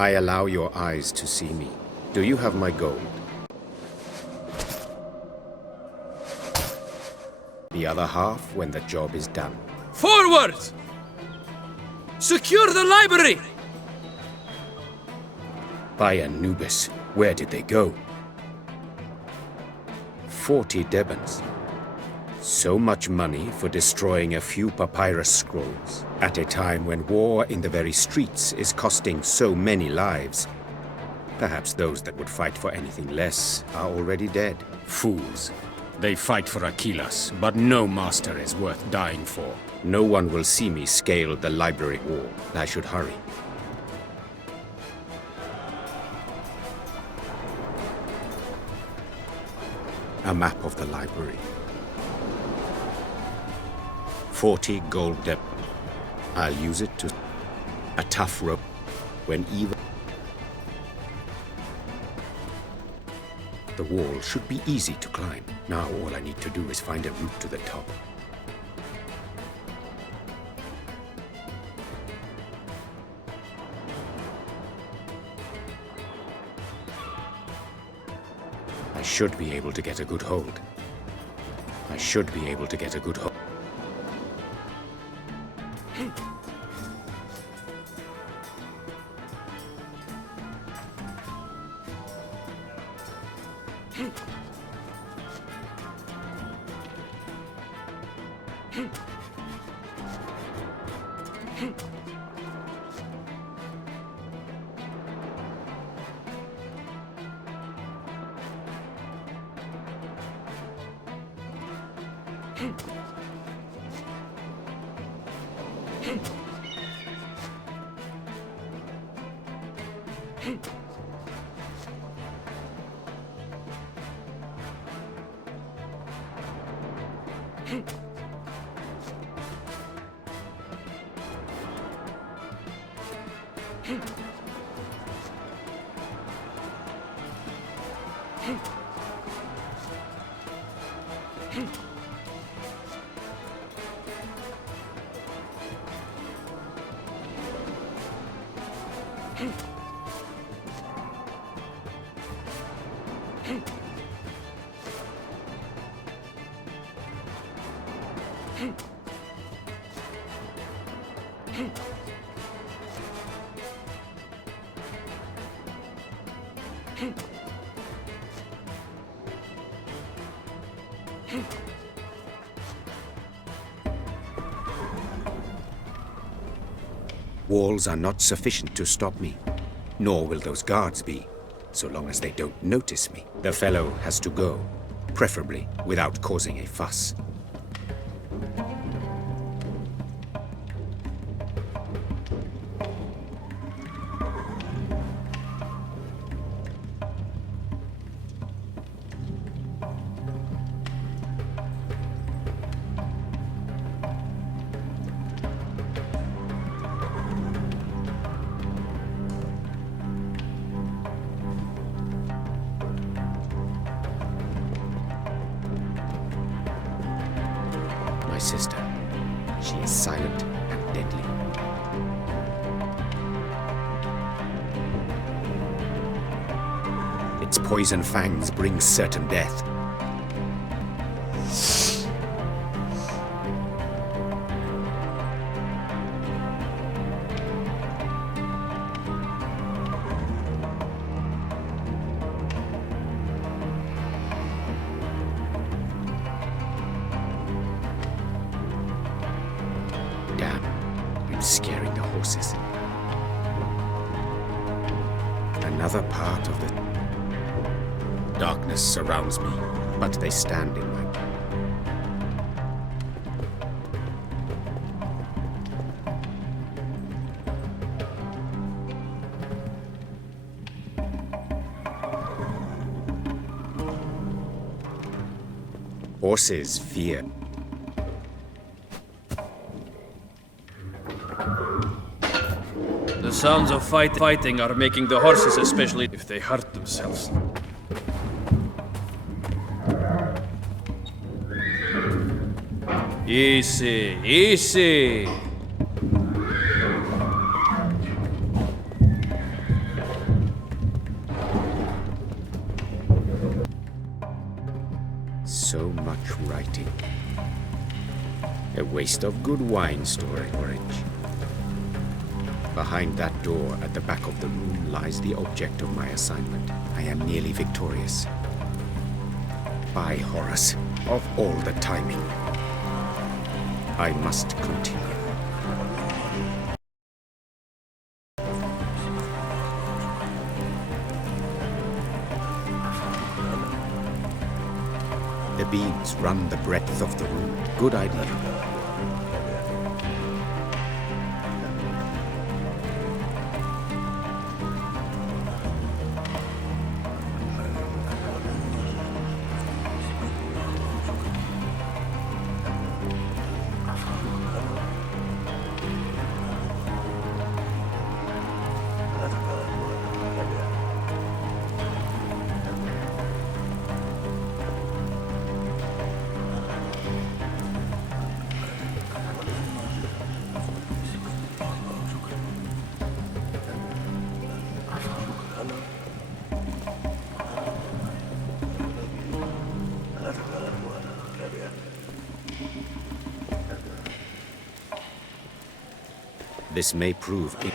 I allow your eyes to see me. Do you have my gold? The other half when the job is done. Forward! Secure the library! By Anubis, where did they go? 40 Debans. So much money for destroying a few papyrus scrolls, at a time when war in the very streets is costing so many lives. Perhaps those that would fight for anything less are already dead. Fools. They fight for Achilles, but no master is worth dying for. No one will see me scale the library wall. I should hurry. A map of the library. 40 gold depth. I'll use it to... a tough rope. When even... The wall should be easy to climb. Now all I need to do is find a route to the top. I should be able to get a good hold. I should be able to get a good hold. Walls are not sufficient to stop me, nor will those guards be, so long as they don't notice me. The fellow has to go, preferably without causing a fuss. Sister. She is silent and deadly. Its poison fangs bring certain death. Scaring the horses. Another part of the darkness surrounds me, but they stand in my... Horses fear. The sounds of fighting are making the horses, especially if they hurt themselves. Easy, easy. So much writing. A waste of good wine storage. Behind that door at the back of the room lies the object of my assignment. I am nearly victorious. By Horus, of all the timing. I must continue. The beams run the breadth of the room. Good idea. This may prove it.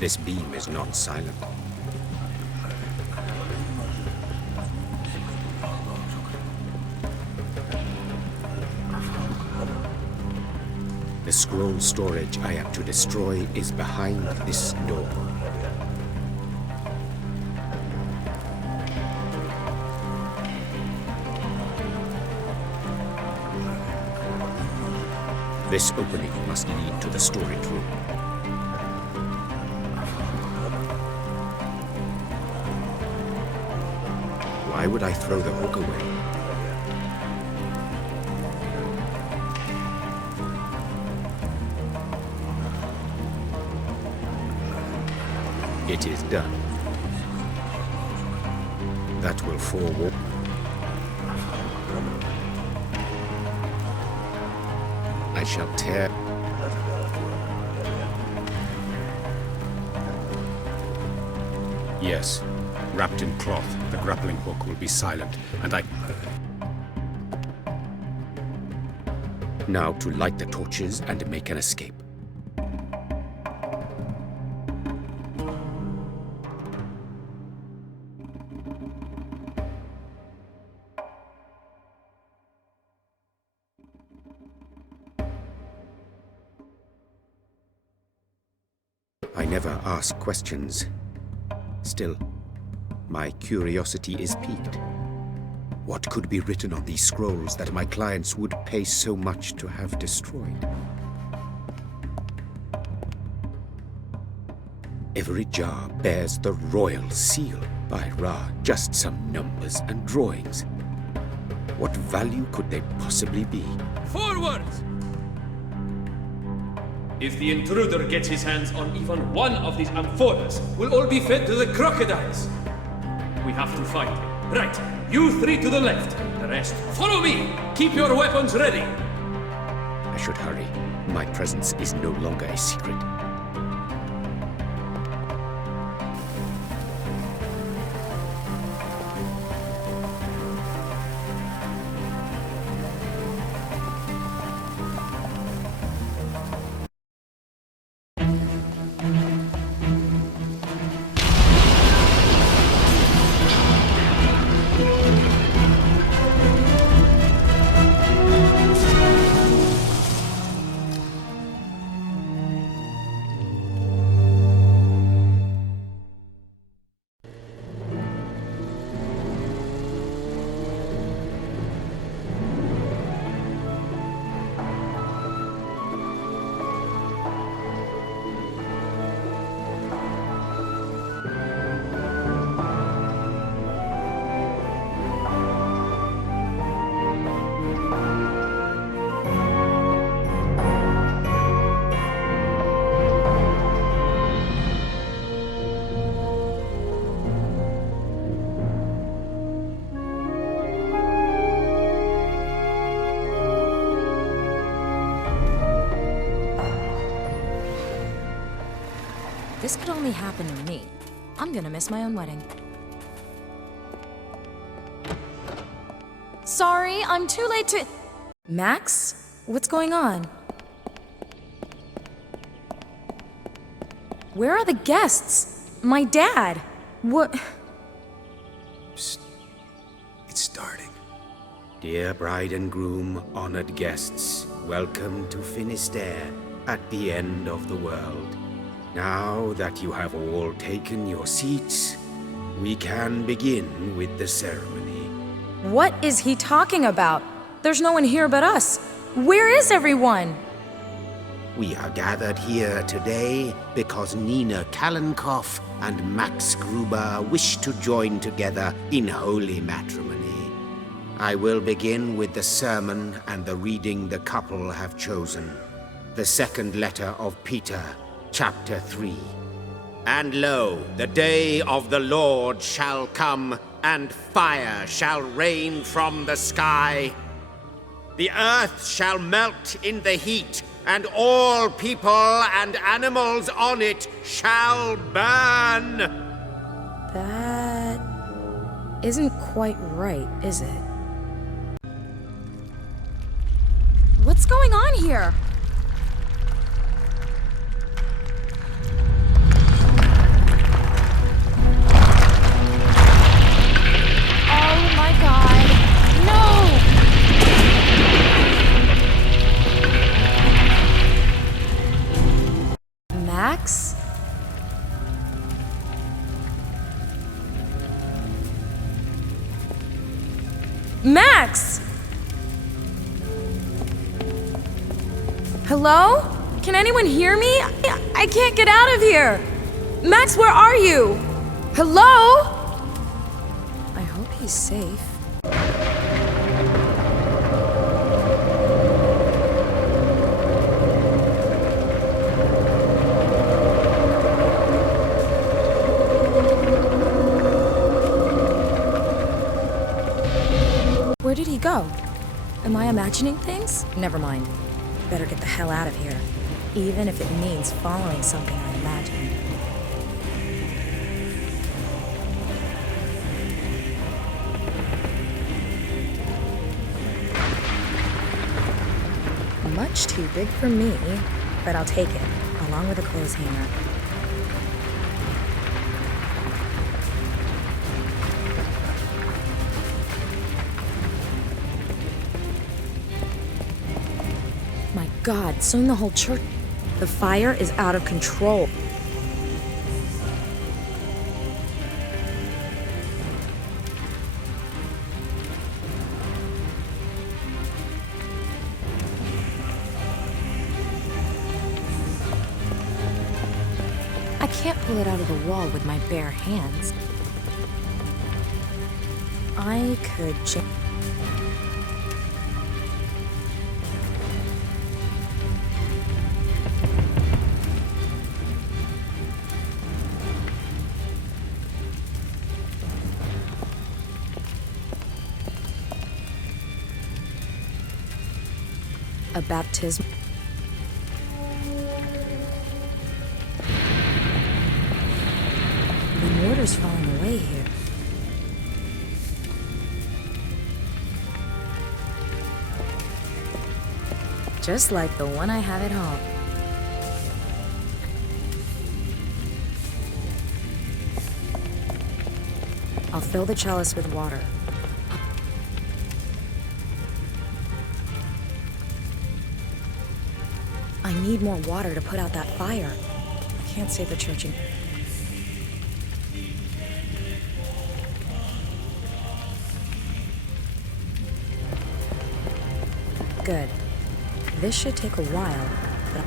This beam is not silent. The scroll storage I am to destroy is behind this door. This opening must lead to the storage room. Why would I throw the hook away? It is done. That will forward. I shall tear. Yes, wrapped in cloth, the grappling hook will be silent, and I... Now to light the torches and make an escape. I never ask questions. Still, my curiosity is piqued. What could be written on these scrolls that my clients would pay so much to have destroyed? Every jar bears the royal seal. By Ra, just some numbers and drawings. What value could they possibly be? Forward! If the intruder gets his hands on even one of these amphoras, we'll all be fed to the crocodiles. We have to fight. Right, you three to the left. The rest, follow me! Keep your weapons ready! I should hurry. My presence is no longer a secret. this could only happen to me, I'm gonna miss my own wedding. Sorry, I'm too late to... Max? What's going on? Where are the guests? My dad? What? Psst. It's starting. Dear bride and groom, honored guests, welcome to Finisterre, at the end of the world. Now that you have all taken your seats, we can begin with the ceremony. What is he talking about? There's no one here but us. Where is everyone? We are gathered here today because Nina Kalenkoff and Max Gruber wish to join together in holy matrimony. I will begin with the sermon and the reading the couple have chosen. The second letter of Peter, chapter 3. And lo, the day of the Lord shall come, and fire shall rain from the sky. The earth shall melt in the heat, and all people and animals on it shall burn. That isn't quite right, is it? What's going on here? Oh my God, no! Max? Max! Hello? Can anyone hear me? I can't get out of here! Max, where are you? Hello? I hope he's safe. Where did he go? Am I imagining things? Never mind. Better get the hell out of here, even if it means following something I imagined. Much too big for me, but I'll take it, along with a clothes hanger. My God, soon the whole church... The fire is out of control. I can't pull it out of the wall with my bare hands. I could change... A baptism. The mortar's falling away here. Just like the one I have at home. I'll fill the chalice with water. I need more water to put out that fire. I can't save the church in... Good. This should take a while, but...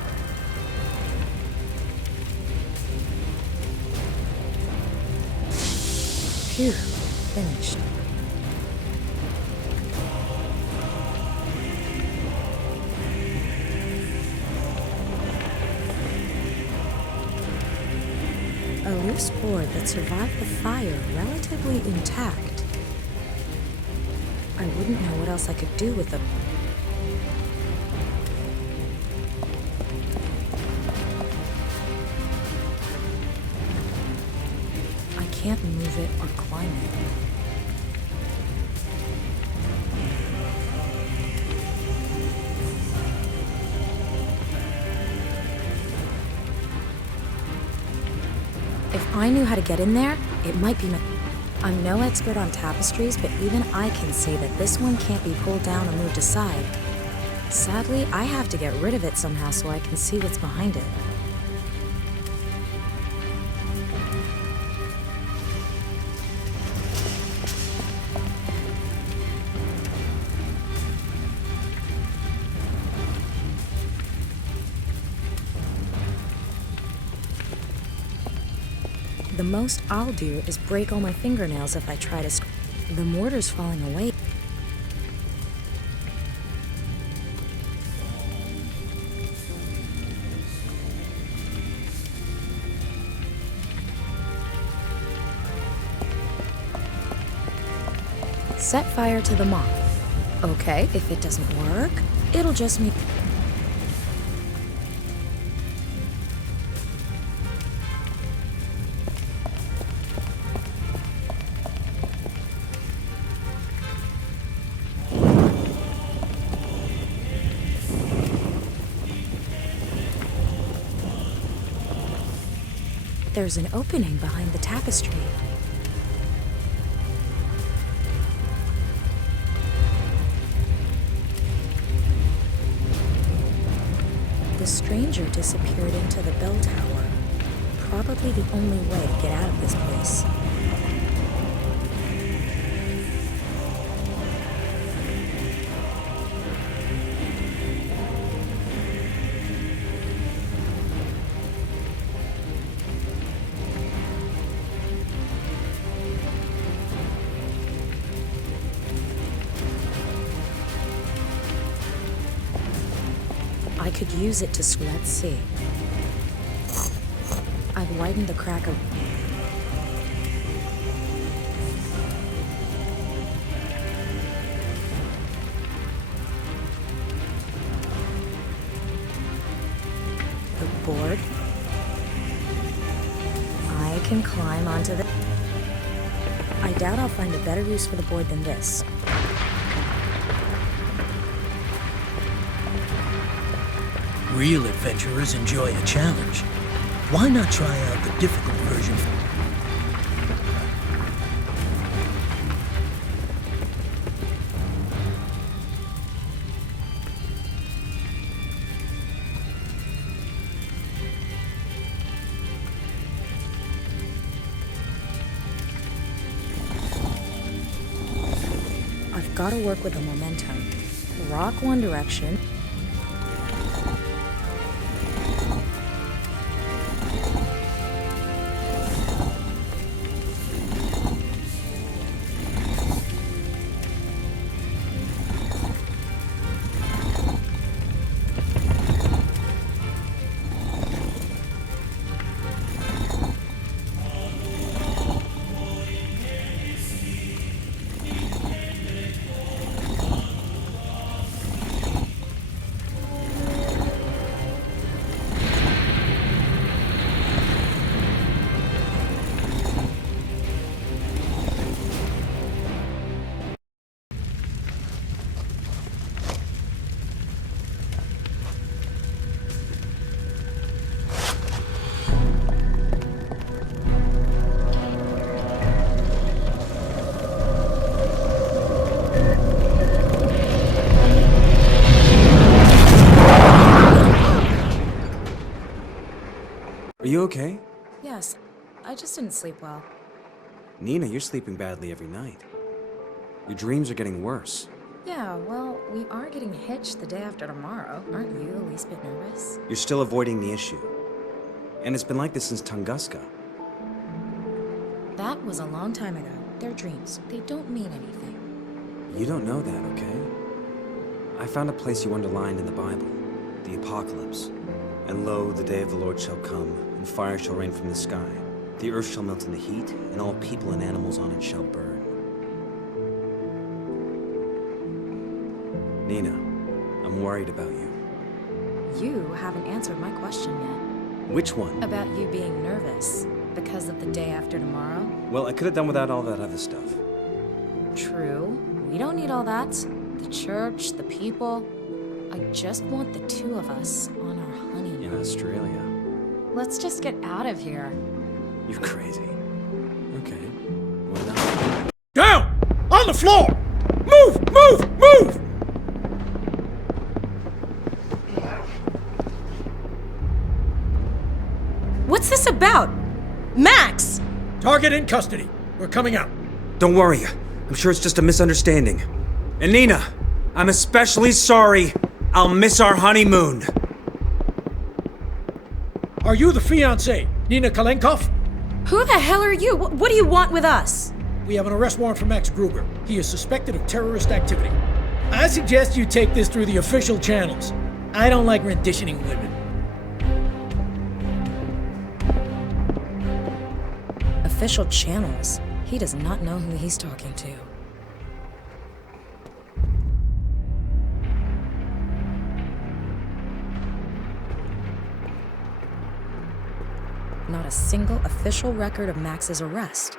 Phew, finished. A loose board that survived the fire relatively intact. I wouldn't know what else I could do with it. can't move it or climb it. If I knew how to get in there, it might be I'm no expert on tapestries, but even I can say that this one can't be pulled down or moved aside. Sadly, I have to get rid of it somehow so I can see what's behind it. The most I'll do is break all my fingernails if I try to The mortar's falling away. Set fire to the moth. Okay, if it doesn't work, it'll just mean... There's an opening behind the tapestry. The stranger disappeared into the bell tower. Probably the only way to get out of this place. I could use it to... Let's see. I've widened the crack of... the board. I can climb onto the... I doubt I'll find a better use for the board than this. Real adventurers enjoy a challenge. Why not try out the difficult version? I've got to work with the momentum. Rock one direction. Are you okay? Yes, I just didn't sleep well. Nina, you're sleeping badly every night. Your dreams are getting worse. Yeah, well, we are getting hitched the day after tomorrow. Aren't you the least bit nervous? You're still avoiding the issue. And it's been like this since Tunguska. That was a long time ago. They're dreams. They don't mean anything. You don't know that, okay? I found a place you underlined in the Bible. The Apocalypse. And lo, the day of the Lord shall come, and fire shall rain from the sky. The earth shall melt in the heat, and all people and animals on it shall burn. Nina, I'm worried about you. You haven't answered my question yet. Which one? About you being nervous. because of the day after tomorrow? Well, I could have done without all that other stuff. True. We don't need all that. The church, the people. I just want the two of us on our honeymoon. In Australia. Let's just get out of here. You're crazy. Okay. Well, now... Down! On the floor! Move! Move! Move! What's this about? Max! Target in custody. We're coming out. Don't worry. I'm sure it's just a misunderstanding. And Nina, I'm especially sorry. I'll miss our honeymoon. Are you the fiancée, Nina Kalenkov? Who the hell are you? What do you want with us? We have an arrest warrant for Max Gruber. He is suspected of terrorist activity. I suggest you take this through the official channels. I don't like renditioning women. Official channels? He does not know who he's talking to. Not a single official record of Max's arrest.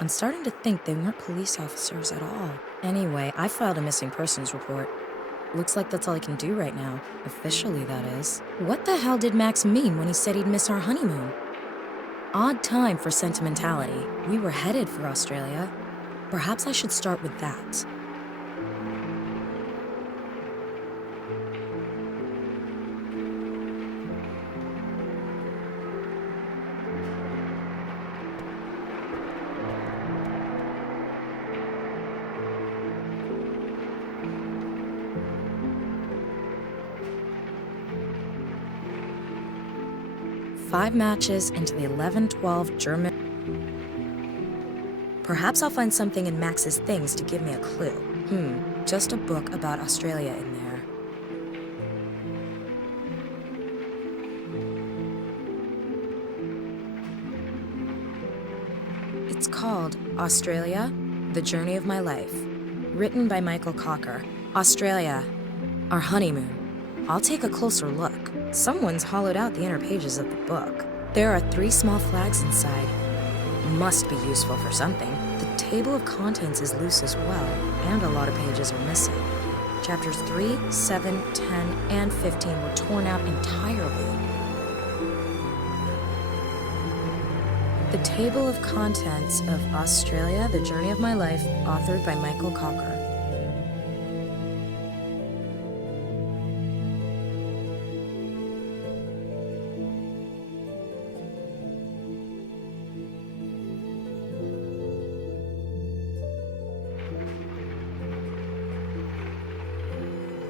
I'm starting to think they weren't police officers at all. Anyway, I filed a missing persons report. Looks like that's all I can do right now. Officially, that is. What the hell did Max mean when he said he'd miss our honeymoon? Odd time for sentimentality. We were headed for Australia. Perhaps I should start with that. Five matches into the 11-12 German... Perhaps I'll find something in Max's things to give me a clue. Just a book about Australia in there. It's called Australia, The Journey of My Life. Written by Michael Cocker. Australia, Our Honeymoon. I'll take a closer look. Someone's hollowed out the inner pages of the book. There are 3 small flags inside. Must be useful for something. The table of contents is loose as well, and a lot of pages are missing. Chapters 3, 7, 10, and 15 were torn out entirely. The table of contents of Australia, The Journey of My Life, authored by Michael Cocker.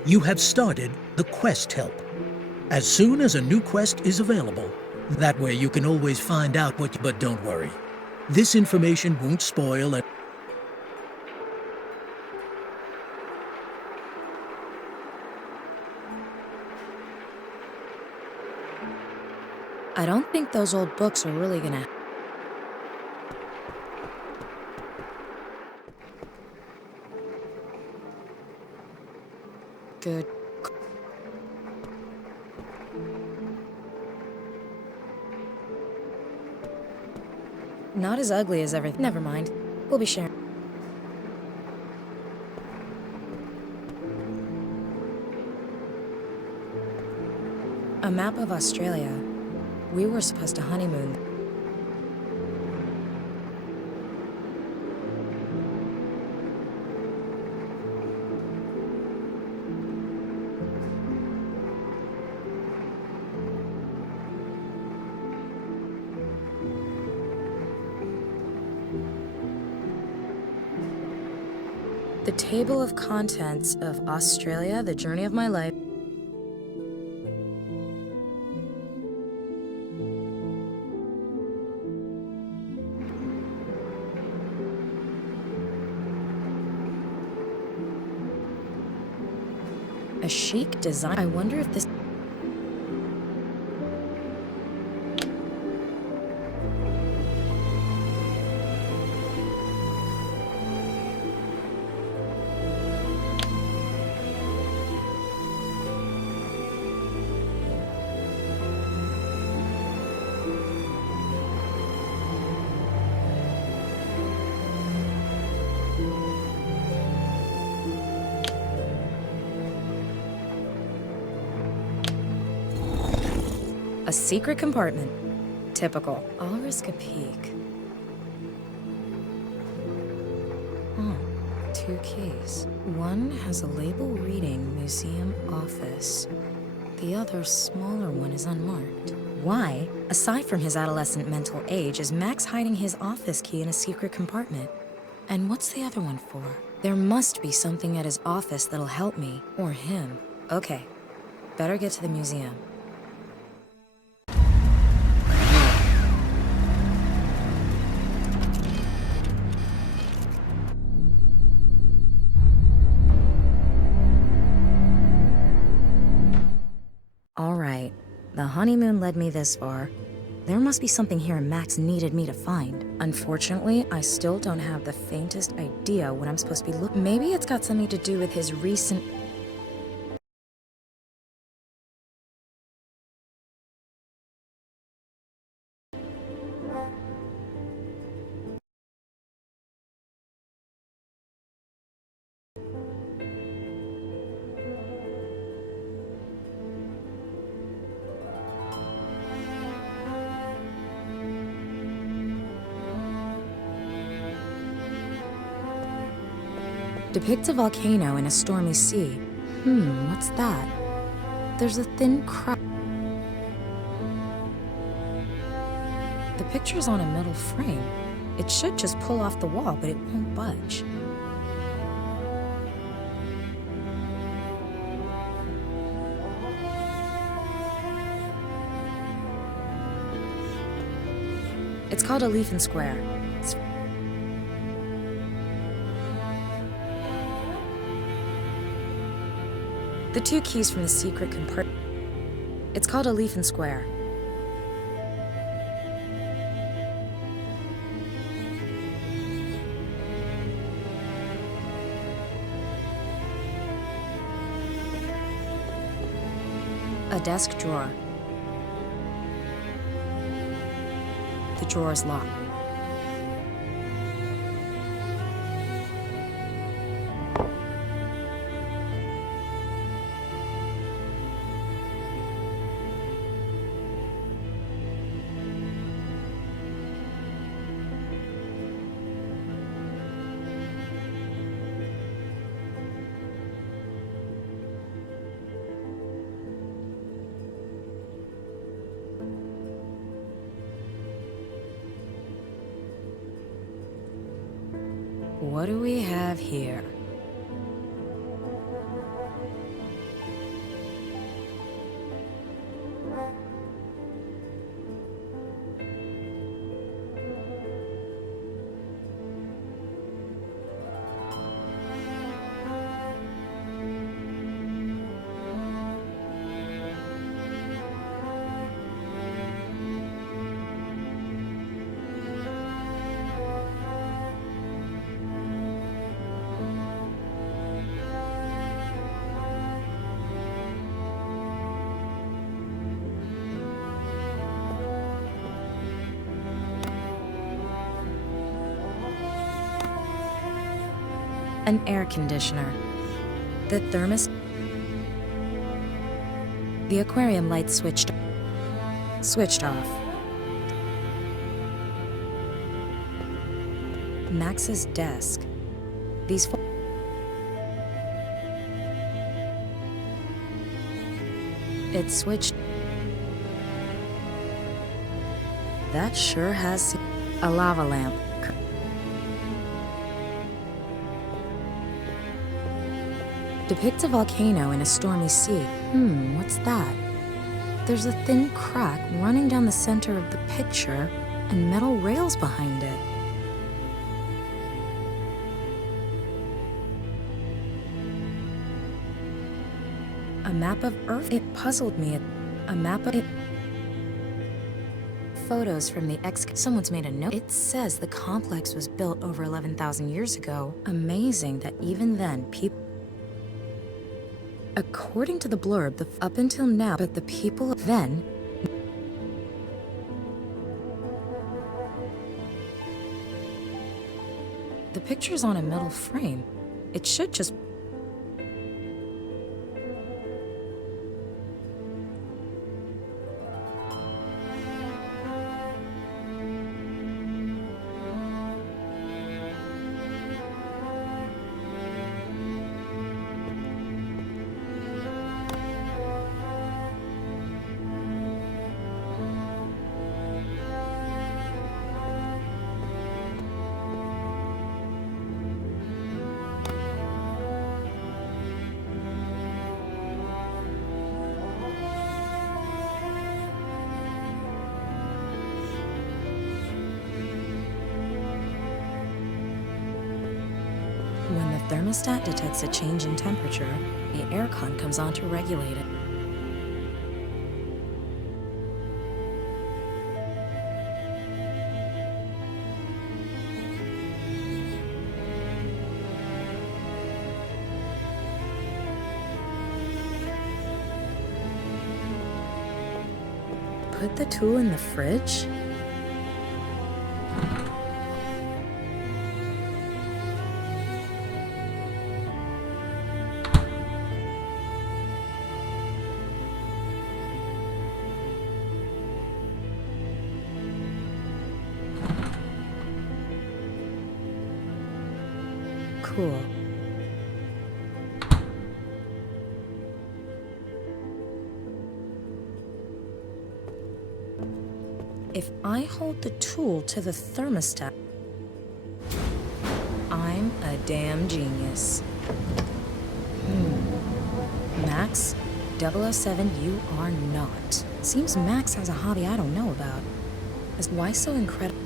You have started the quest help. As soon as a new quest is available, that way you can always find out what but don't worry. This information won't spoil it. I don't think those old books are really gonna... Good. Not as ugly as everything. Never mind. We'll be sharing. A map of Australia. We were supposed to honeymoon. The table of contents of Australia, The Journey of My Life. A chic design. I wonder if this... A secret compartment. Typical. I'll risk a peek. Oh, 2 keys. One has a label reading Museum Office. The other, smaller one, is unmarked. Why, aside from his adolescent mental age, is Max hiding his office key in a secret compartment? And what's the other one for? There must be something at his office that'll help me, or him. Okay, better get to the museum. All right, the honeymoon led me this far. There must be something here Max needed me to find. Unfortunately, I still don't have the faintest idea what I'm supposed to be looking. Maybe it's got something to do with his recent... Depicts a volcano in a stormy sea. What's that? There's a thin crack. The picture's on a metal frame. It should just pull off the wall, but it won't budge. It's called a leaf and square. The 2 keys from the secret compartment. It's called a leaf and square. A desk drawer. The drawer is locked. What do we have here? An air conditioner. The thermos. The aquarium light switched off. Max's desk. These It switched. That sure has a lava lamp. Depicts a volcano in a stormy sea. What's that? There's a thin crack running down the center of the picture and metal rails behind it. A map of Earth. It puzzled me. A map of it. Photos from the Someone's made a note. It says the complex was built over 11,000 years ago. Amazing that even then, people... According to the blurb, up until now, but the people then... The picture's on a metal frame. It should just... thermostat detects a change in temperature, the aircon comes on to regulate it. Put the tool in the fridge? Cool. If I hold the tool to the thermostat, I'm a damn genius. Max, 007, you are not. Seems Max has a hobby I don't know about. Why so incredible?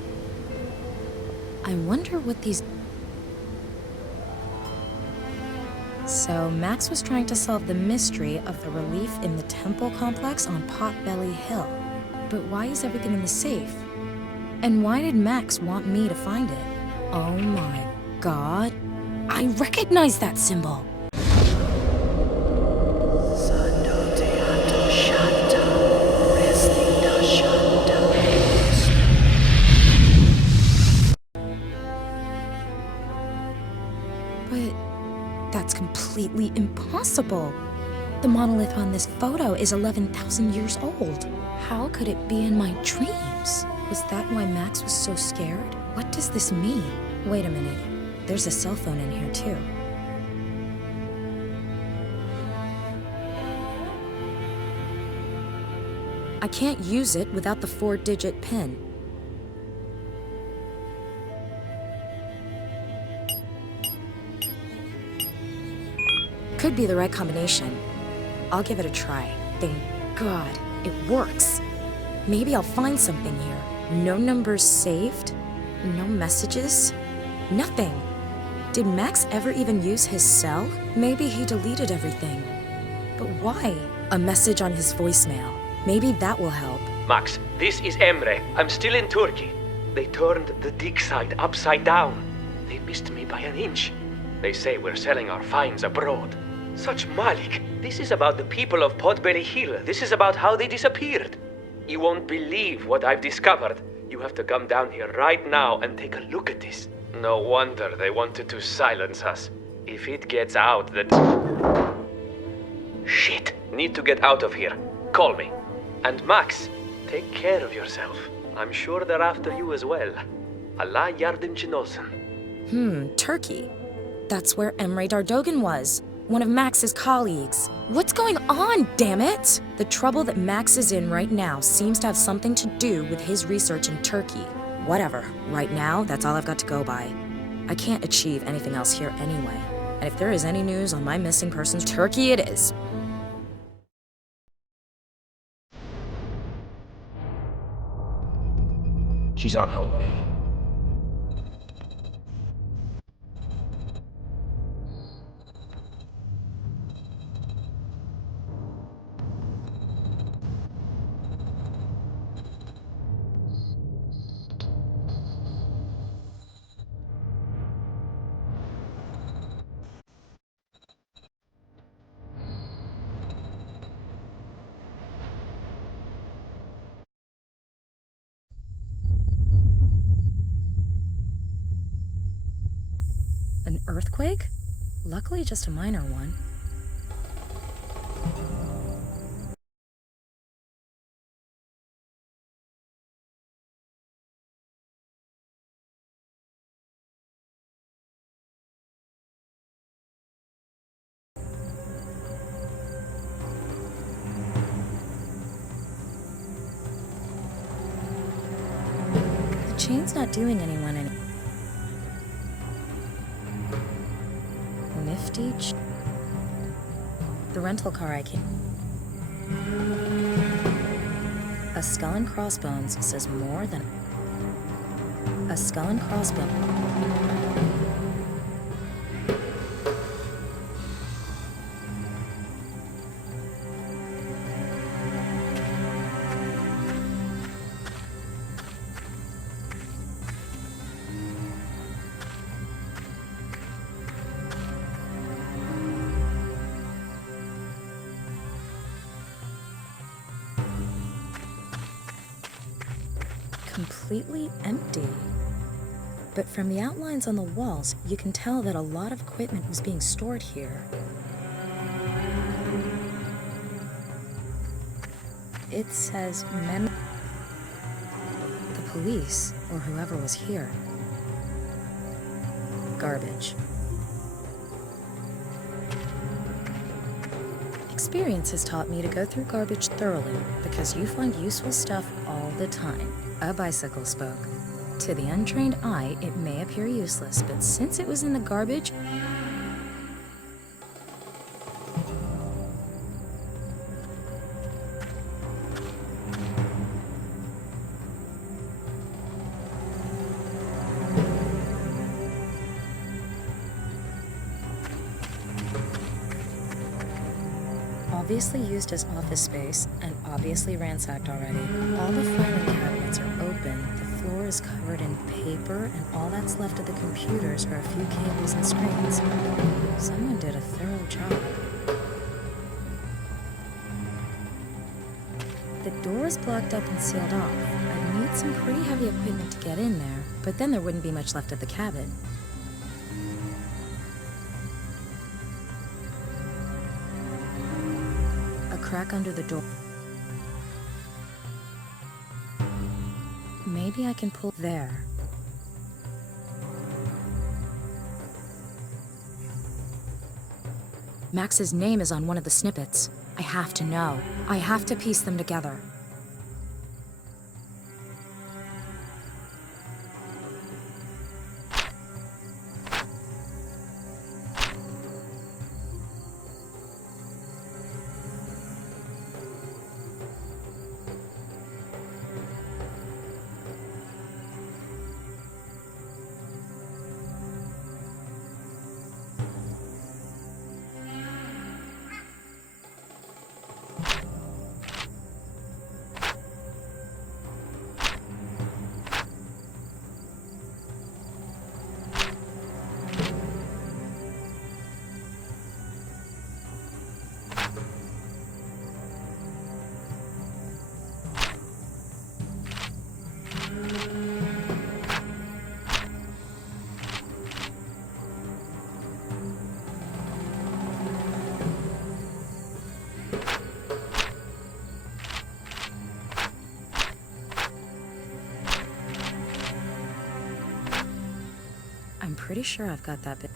I wonder what these... So Max was trying to solve the mystery of the relief in the temple complex on Potbelly Hill. But why is everything in the safe? And why did Max want me to find it? Oh my god. I recognize that symbol! But that's completely impossible. The monolith on this photo is 11,000 years old. How could it be in my dreams? Was that why Max was so scared? What does this mean? Wait a minute. There's a cell phone in here, too. I can't use it without the 4-digit PIN. Could be the right combination. I'll give it a try. Thank God, it works. Maybe I'll find something here. No numbers saved? No messages? Nothing. Did Max ever even use his cell? Maybe he deleted everything. But why? A message on his voicemail. Maybe that will help. Max, this is Emre. I'm still in Turkey. They turned the dig site upside down. They missed me by an inch. They say we're selling our finds abroad. Such Malik. This is about the people of Potbelly Hill. This is about how they disappeared. You won't believe what I've discovered. You have to come down here right now and take a look at this. No wonder they wanted to silence us. If it gets out that... Shit! Need to get out of here. Call me. And Max, take care of yourself. I'm sure they're after you as well. Allah yardımcın olsun. Turkey. That's where Emre Dardogan was. One of Max's colleagues. What's going on, damn it? The trouble that Max is in right now seems to have something to do with his research in Turkey. Whatever. Right now, that's all I've got to go by. I can't achieve anything else here anyway. And if there is any news on my missing persons, Turkey it is. She's on her way. An earthquake? Luckily just a minor one. The chain's not doing anyone any. Nifty. The rental car I came. A skull and crossbones says more than. A skull and crossbones. completely empty. But from the outlines on the walls, you can tell that a lot of equipment was being stored here. It says the police, or whoever was here. Garbage. Experience has taught me to go through garbage thoroughly because you find useful stuff all the time. A bicycle spoke. To the untrained eye, it may appear useless, but since it was in the garbage, obviously used as office space and obviously ransacked already. All the filing cabinets are open, the floor is covered in paper, and all that's left of the computers are a few cables and screens. Someone did a thorough job. The door is blocked up and sealed off. I'd need some pretty heavy equipment to get in there, but then there wouldn't be much left of the cabin. Crack under the door. Maybe I can pull there. Max's name is on one of the snippets. I have to know. I have to piece them together. I'm pretty sure I've got that bit.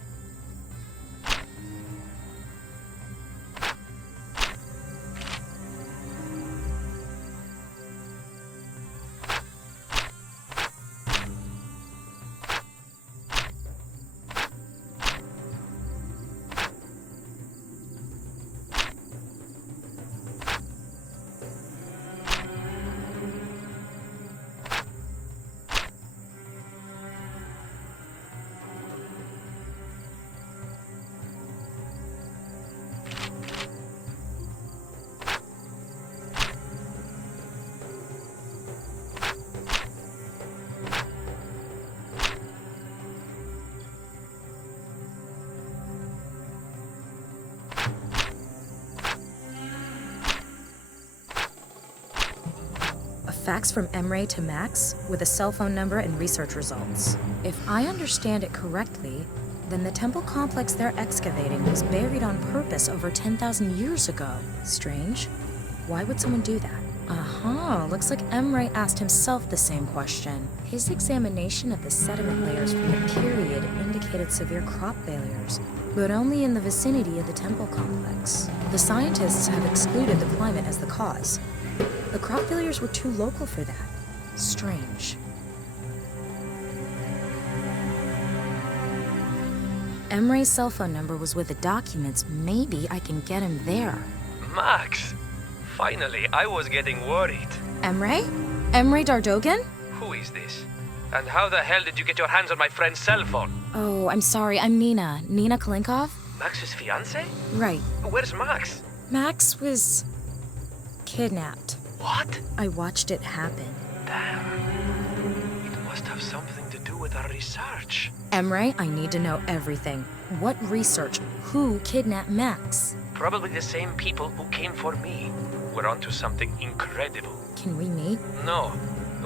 Fax from Emre to Max with a cell phone number and research results. If I understand it correctly, then the temple complex they're excavating was buried on purpose over 10,000 years ago. Strange. Why would someone do that? Looks like Emre asked himself the same question. His examination of the sediment layers from the period indicated severe crop failures, but only in the vicinity of the temple complex. The scientists have excluded the climate as the cause. The crop failures were too local for that. Strange. Emre's cell phone number was with the documents. Maybe I can get him there. Max! Finally, I was getting worried. Emre? Emre Dardogan? Who is this? And how the hell did you get your hands on my friend's cell phone? Oh, I'm sorry. I'm Nina. Nina Kalinkov? Max's fiancé? Right. Where's Max? Max was kidnapped. What? I watched it happen. Damn. It must have something to do with our research. Emre, I need to know everything. What research? Who kidnapped Max? Probably the same people who came for me. We're onto something incredible. Can we meet? No.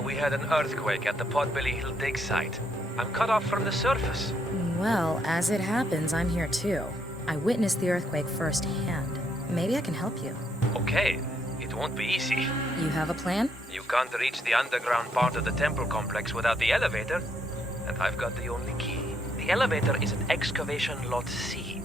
We had an earthquake at the Potbelly Hill dig site. I'm cut off from the surface. Well, as it happens, I'm here too. I witnessed the earthquake firsthand. Maybe I can help you. Okay, it won't be easy. You have a plan? You can't reach the underground part of the temple complex without the elevator, and I've got the only key. The elevator is at excavation lot C.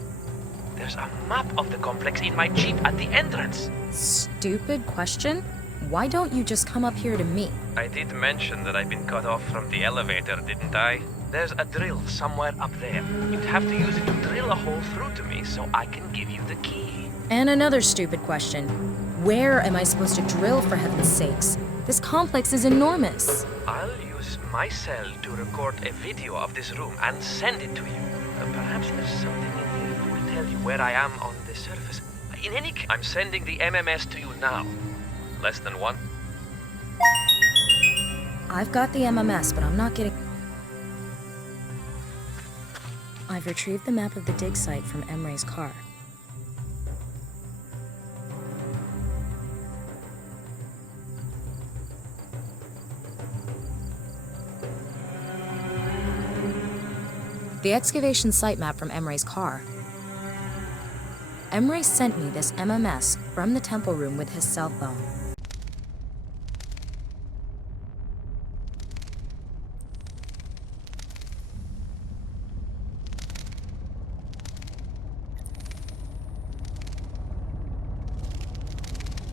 There's a map of the complex in my jeep at the entrance. Stupid question? Why don't you just come up here to me? I did mention that I've been cut off from the elevator, didn't I? There's a drill somewhere up there. You'd have to use it to drill a hole through to me so I can give you the key. And another stupid question. Where am I supposed to drill, for heaven's sakes? This complex is enormous. I'll use my cell to record a video of this room and send it to you. Perhaps there's something in here that will tell you where I am on the surface. In any case, I'm sending the MMS to you now. Less than one. I've got the MMS, but I'm not getting... I've retrieved the map of the dig site from Emre's car. The excavation site map from Emre's car. Emre sent me this MMS from the temple room with his cell phone.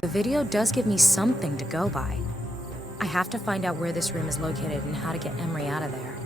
The video does give me something to go by. I have to find out where this room is located and how to get Emre out of there.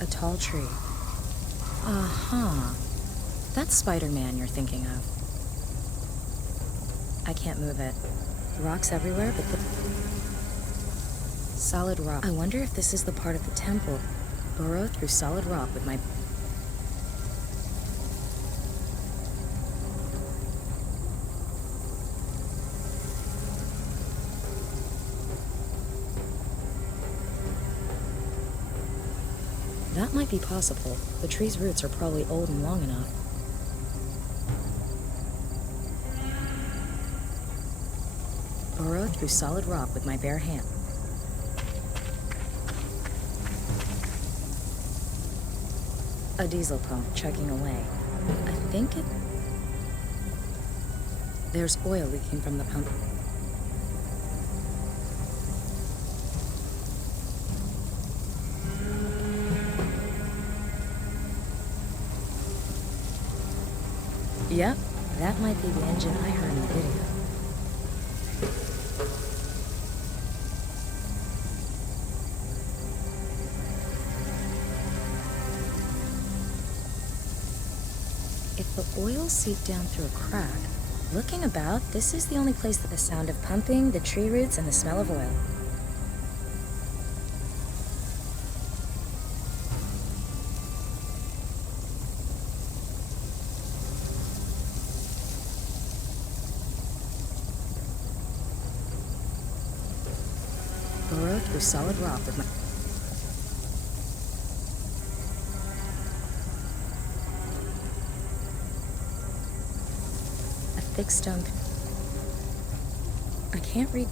A tall tree. Uh-huh. That's Spider-Man you're thinking of. I can't move it. Rocks everywhere, but solid rock. I wonder if this is the part of the temple. Burrow through solid rock with my... That might be possible. The tree's roots are probably old and long enough. Burrow through solid rock with my bare hand. A diesel pump chugging away. I think it... There's oil leaking from the pump. Yep, that might be the engine I heard in the video. If the oil seeped down through a crack, looking about, this is the only place that the sound of pumping, the tree roots, and the smell of oil. Burrow through solid rock with my... A thick stone... I can't read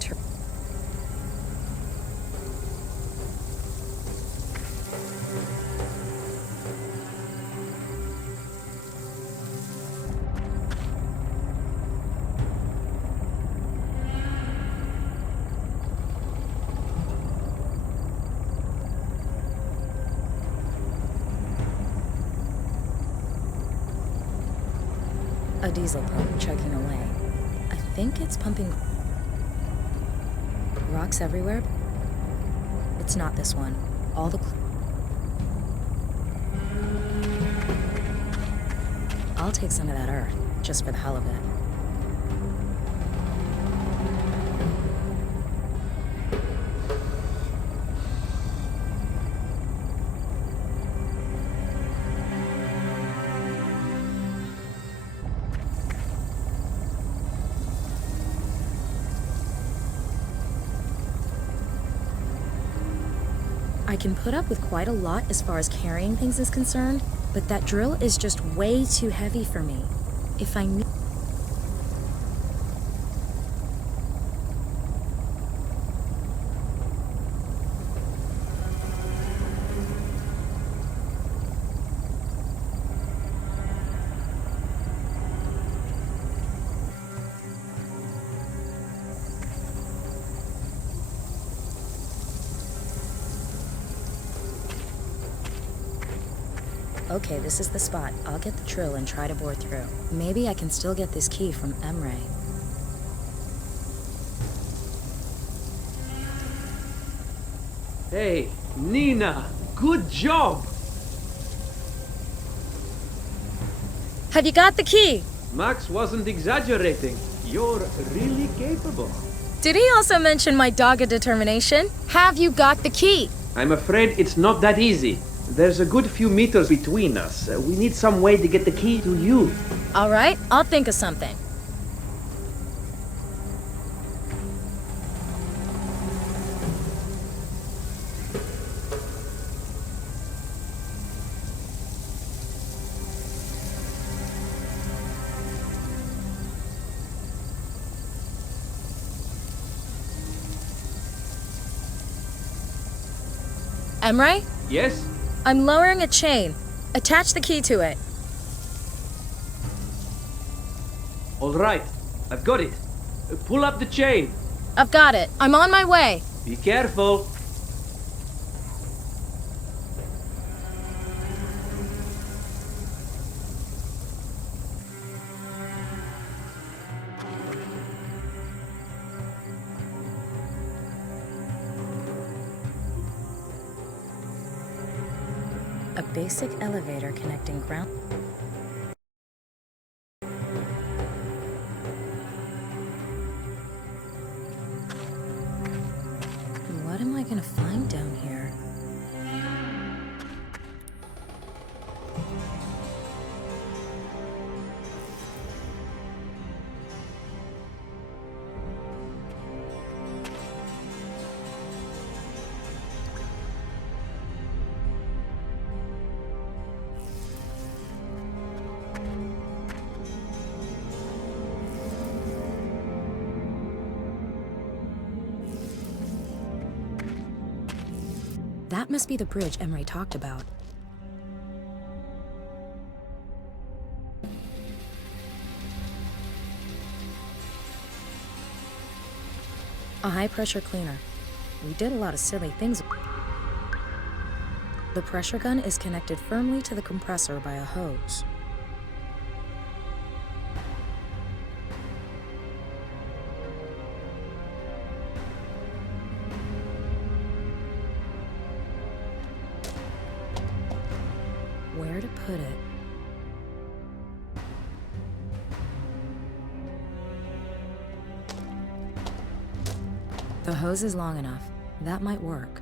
a diesel pump chugging away. I think it's pumping rocks everywhere. It's not this one. All the I'll take some of that earth, just for the hell of it. I can put up with quite a lot as far as carrying things is concerned, but that drill is just way too heavy for me. If I knew... Okay, this is the spot. I'll get the drill and try to bore through. Maybe I can still get this key from Emre. Hey, Nina, good job! Have you got the key? Max wasn't exaggerating. You're really capable. Did he also mention my dogged determination? Have you got the key? I'm afraid it's not that easy. There's a good few meters between us. We need some way to get the key to you. All right, I'll think of something. Emre? Yes? I'm lowering a chain. Attach the key to it. All right, I've got it. Pull up the chain. I've got it. I'm on my way. Be careful. A basic elevator connecting ground... What am I gonna find down here? That must be the bridge Emre talked about. A high-pressure cleaner. We did a lot of silly things. The pressure gun is connected firmly to the compressor by a hose. Where to put it? The hose is long enough. That might work.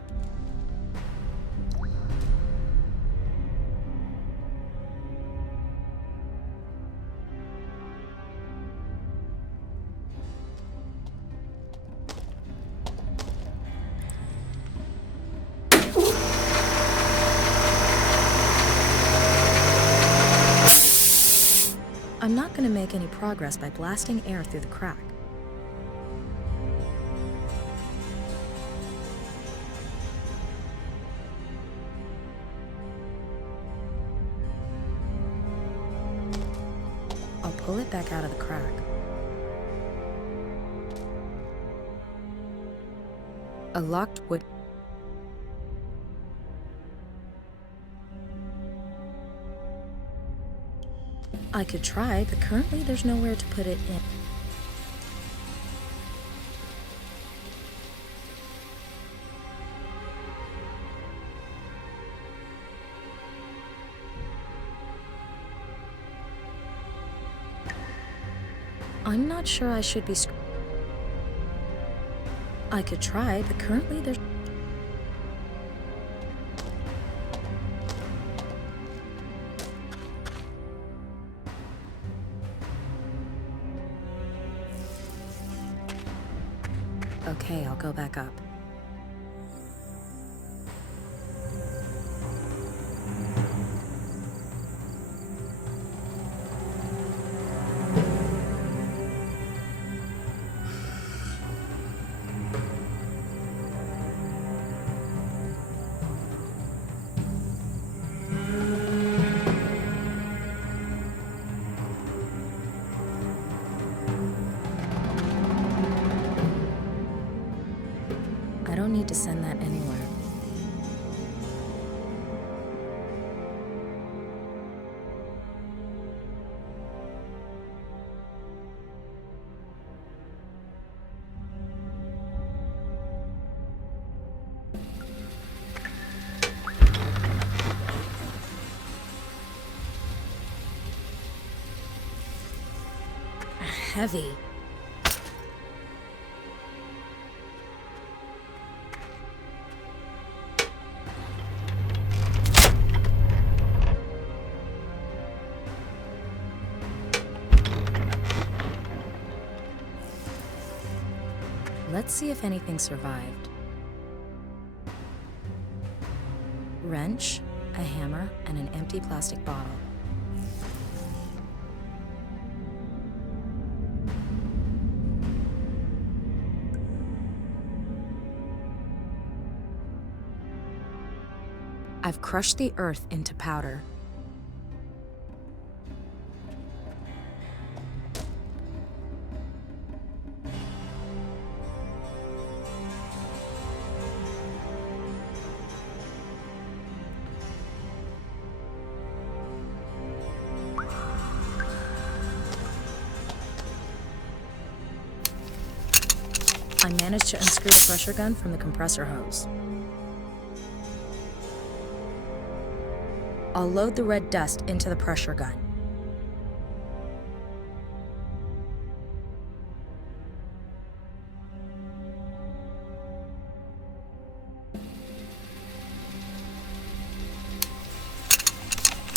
I'm not going to make any progress by blasting air through the crack. I'll pull it back out of the crack. A locked wood... I could try, but currently there's nowhere to put it in. I'm not sure I should be I could try, but currently there's... Okay, I'll go back up. I don't need to send that anywhere. Heavy. Let's see if anything survived. Wrench, a hammer, and an empty plastic bottle. I've crushed the earth into powder. I managed to unscrew the pressure gun from the compressor hose. I'll load the red dust into the pressure gun.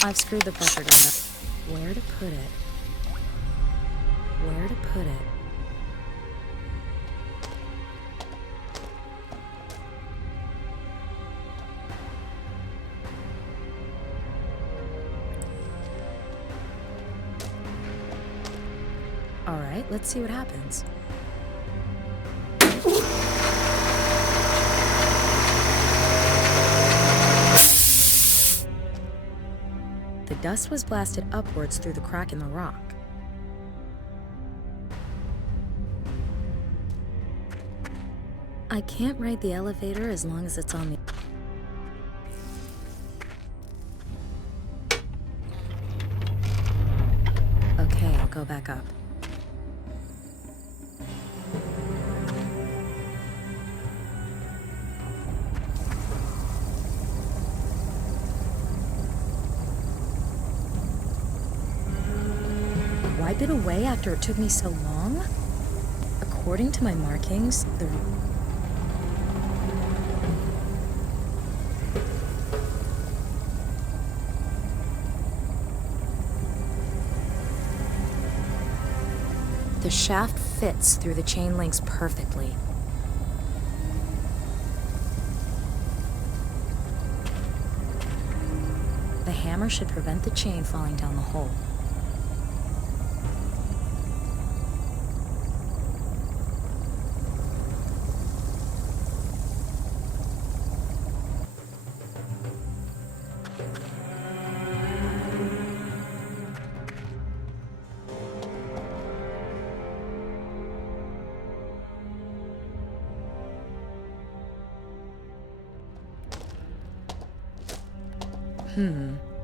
I've screwed the pressure gun up. Where to put it? Where to put it? All right, let's see what happens. The dust was blasted upwards through the crack in the rock. I can't ride the elevator as long as it's on the... Okay, I'll go back up. Wipe it away after it took me so long? According to my markings, the shaft fits through the chain links perfectly. The hammer should prevent the chain falling down the hole.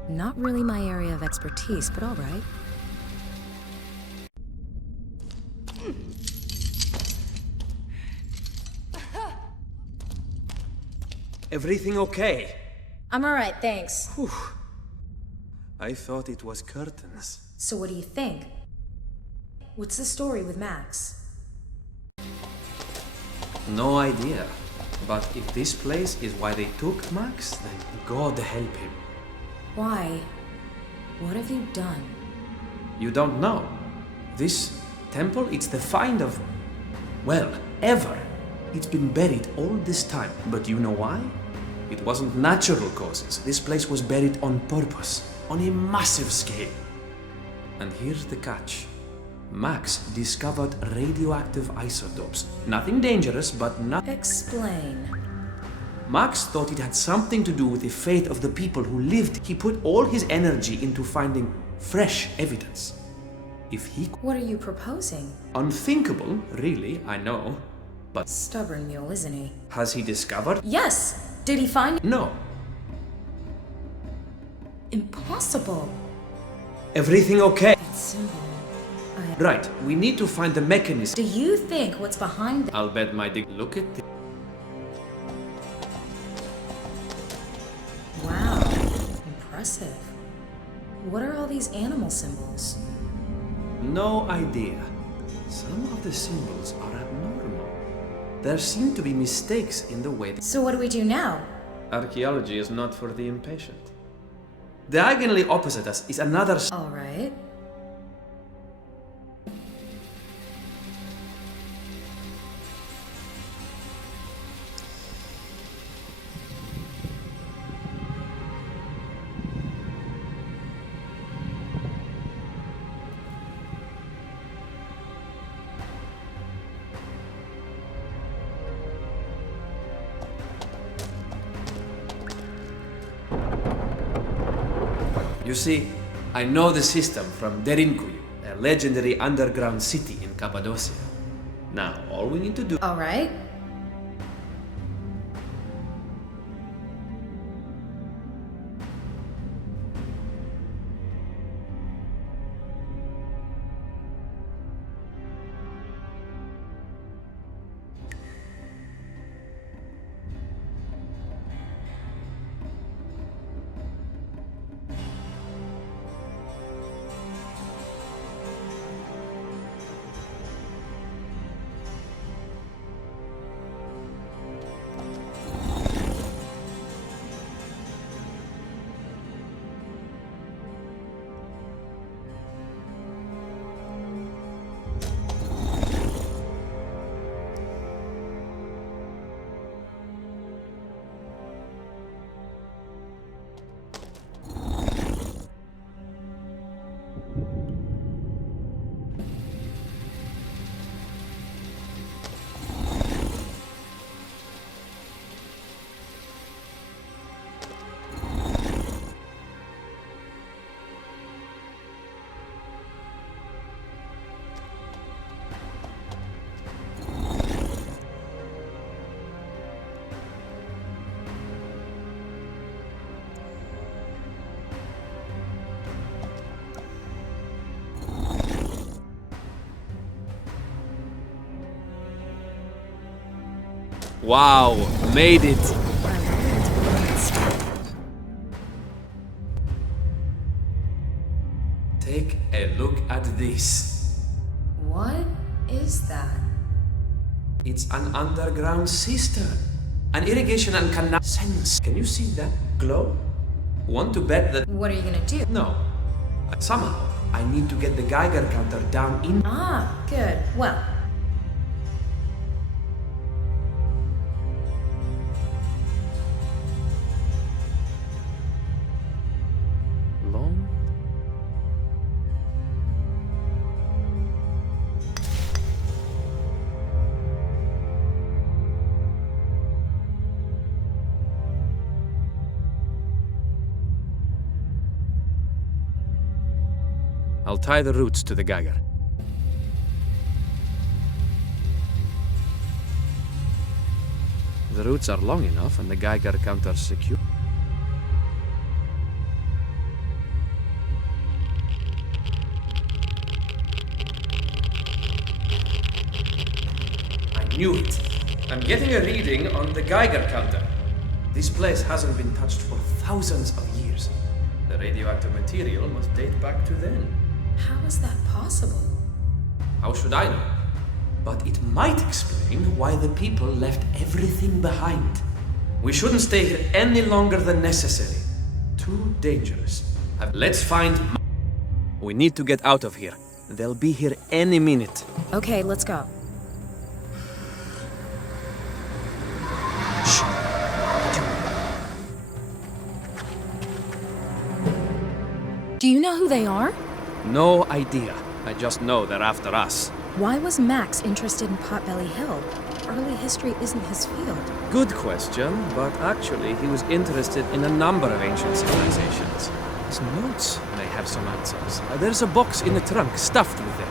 Not really my area of expertise, but all right. Everything okay? I'm alright, thanks. Whew. I thought it was curtains. So what do you think? What's the story with Max? No idea. But if this place is why they took Max, then God help him. Why? What have you done? You don't know. This temple, it's the find of, well, ever. It's been buried all this time. But you know why? It wasn't natural causes. This place was buried on purpose, on a massive scale. And here's the catch. Max discovered radioactive isotopes. Nothing dangerous, but not... Explain. Max thought it had something to do with the fate of the people who lived. He put all his energy into finding fresh evidence. If he... What are you proposing? Unthinkable, really, I know. But Stubborn mule, isn't he? has he discovered? Yes! Did he find... No. Impossible! Everything okay? That symbol... Right, we need to find the mechanism. Do you think what's behind... I'll bet my dick. Look at this. Wow. Impressive. What are all these animal symbols? No idea. Some of the symbols are abnormal. There seem to be mistakes in the way. So what do we do now? Archaeology is not for the impatient. Diagonally opposite us is another. Alright. You see, I know the system from Derinkuyu, a legendary underground city in Cappadocia. Now, all we need to do... Alright. Wow, made it! Take a look at this. What is that? It's an underground cistern. An irrigation and canal sense. Can you see that glow? Want to bet that... What are you gonna do? No. Somehow, I need to get the Geiger counter down in... Ah, good. Well, long... I'll tie the roots to the Geiger. The roots are long enough and the Geiger counter secure. knew it. I'm getting a reading on the Geiger counter. This place hasn't been touched for thousands of years. The radioactive material must date back to then. How is that possible? How should I know? But it might explain why the people left everything behind. We shouldn't stay here any longer than necessary. Too dangerous. Let's find... We need to get out of here. They'll be here any minute. Okay, let's go. Do you know who they are? No idea. I just know they're after us. Why was Max interested in Potbelly Hill? Early history isn't his field. Good question, but actually he was interested in a number of ancient civilizations. His notes may have some answers. There's a box in the trunk stuffed with them.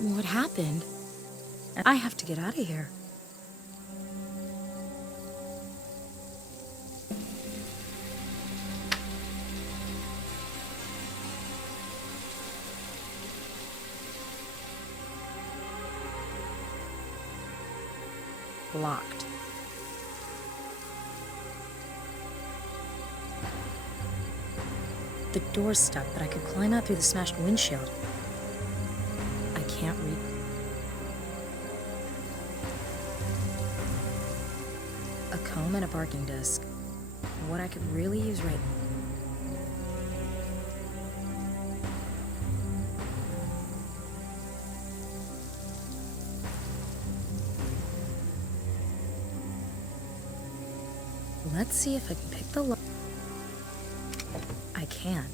What happened? I have to get out of here. Locked. The door's stuck, but I could climb out through the smashed windshield. I can't read. A comb and a barking disc. What I could really use right now. Let's see if I can pick the lock. I can.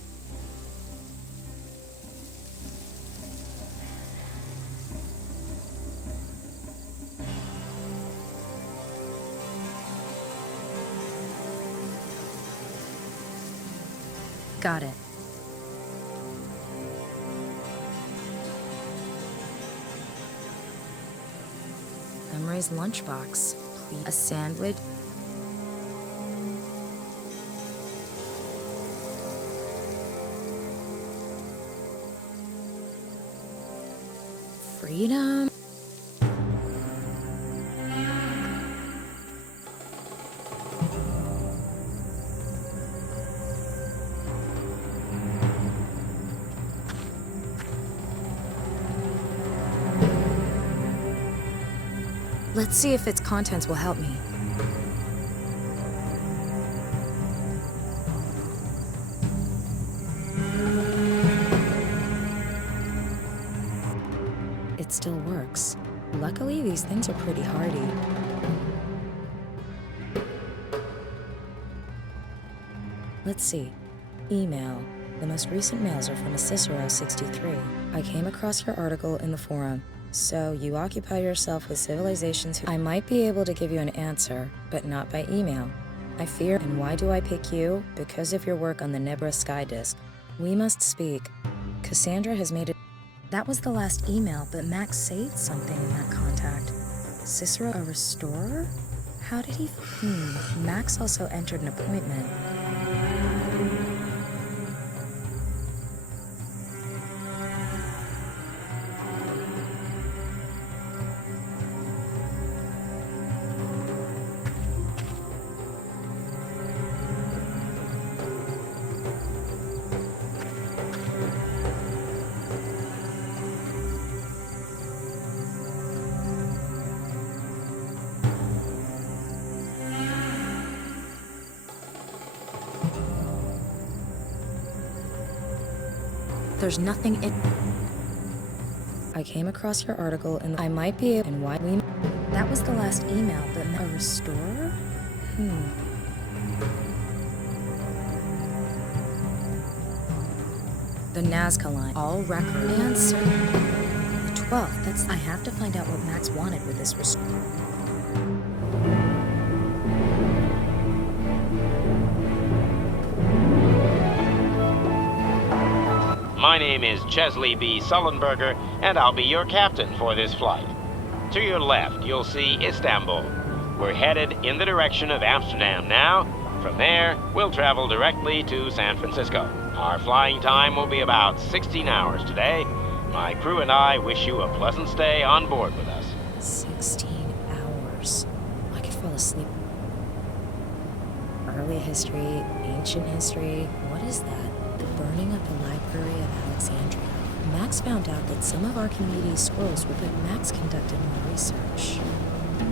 Got it. Emery's lunchbox. Please. A sandwich. Freedom. Let's see if its contents will help me. It still works. Luckily, these things are pretty hardy. Let's see. Email. The most recent mails are from a Cicero 63. I came across your article in the forum. So, you occupy yourself with civilizations who... I might be able to give you an answer, but not by email. I fear... And why do I pick you? Because of your work on the Nebra Sky Disk. We must speak. Cassandra has made it... That was the last email, but Max saved something in that contact. Cicero, a restorer? How did he... Max also entered an appointment. There's nothing in... I came across your article and I might be able... And why we... That was the last email, but a restorer? The Nazca line. All record. Answer. 12th. I have to find out what Max wanted with this My name is Chesley B. Sullenberger, and I'll be your captain for this flight. To your left, you'll see Istanbul. We're headed in the direction of Amsterdam now. From there, we'll travel directly to San Francisco. Our flying time will be about 16 hours today. My crew and I wish you a pleasant stay on board with us. 16 hours. I could fall asleep. Early history, ancient history, what is that? The burning of the Library of Alexandria. Max found out that some of Archimedes' scrolls were but Max conducted more research.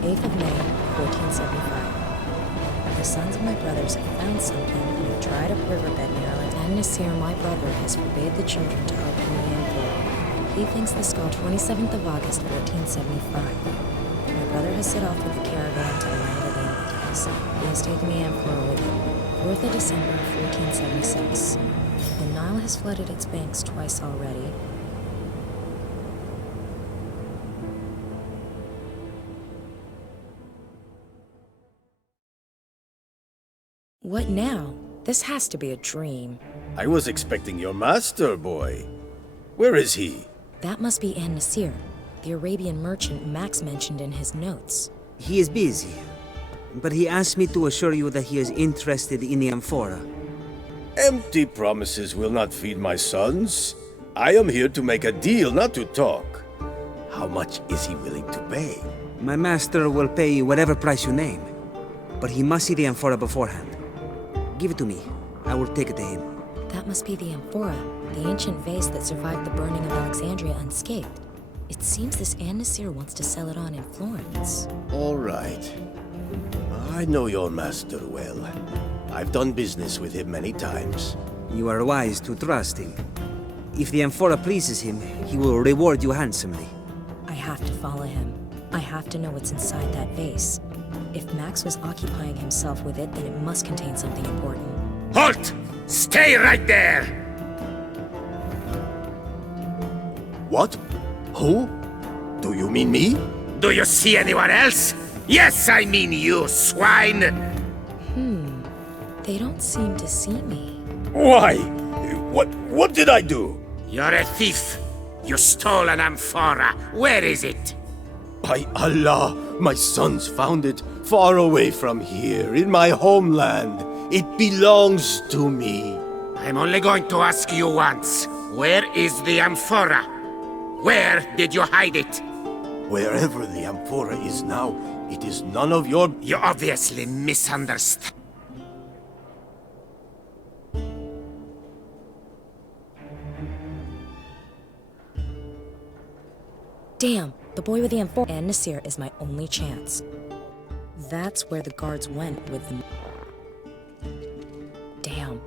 8th of May, 1475. The sons of my brothers have found something in a dried up riverbed near Nasir, my brother, has forbade the children to open the amphora. He thinks the skull 27th of August, 1475. My brother has set off with the caravan to the land of the infidels. He has taken the amphora with him. 4th of December, 1476. The Nile has flooded its banks twice already. What now? This has to be a dream. I was expecting your master, boy. Where is he? That must be Nasir, the Arabian merchant Max mentioned in his notes. He is busy, but he asked me to assure you that he is interested in the amphora. Empty promises will not feed my sons. I am here to make a deal, not to talk. How much is he willing to pay? My master will pay whatever price you name, but he must see the amphora beforehand. Give it to me. I will take it to him. That must be the amphora, the ancient vase that survived the burning of Alexandria unscathed. It seems this Nasir wants to sell it on in Florence. All right. I know your master well. I've done business with him many times. You are wise to trust him. If the amphora pleases him, he will reward you handsomely. I have to follow him. I have to know what's inside that vase. If Max was occupying himself with it, then it must contain something important. Halt! Stay right there! What? Who? Do you mean me? Do you see anyone else? Yes, I mean you, swine! They don't seem to see me. Why? What did I do? You're a thief. You stole an amphora. Where is it? By Allah, my sons found it far away from here, in my homeland. It belongs to me. I'm only going to ask you once. Where is the amphora? Where did you hide it? Wherever the amphora is now, it is none of your... You obviously misunderstand. Damn, the boy with the amphora and Nasir is my only chance. That's where the guards went with them. Damn.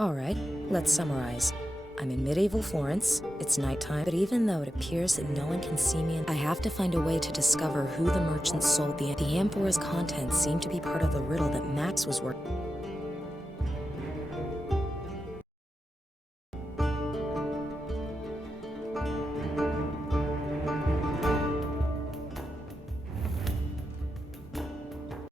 Alright, let's summarize. I'm in medieval Florence, it's nighttime, but even though it appears that no one can see me, I have to find a way to discover who the merchant sold the amphora's contents seem to be part of the riddle that Max was working.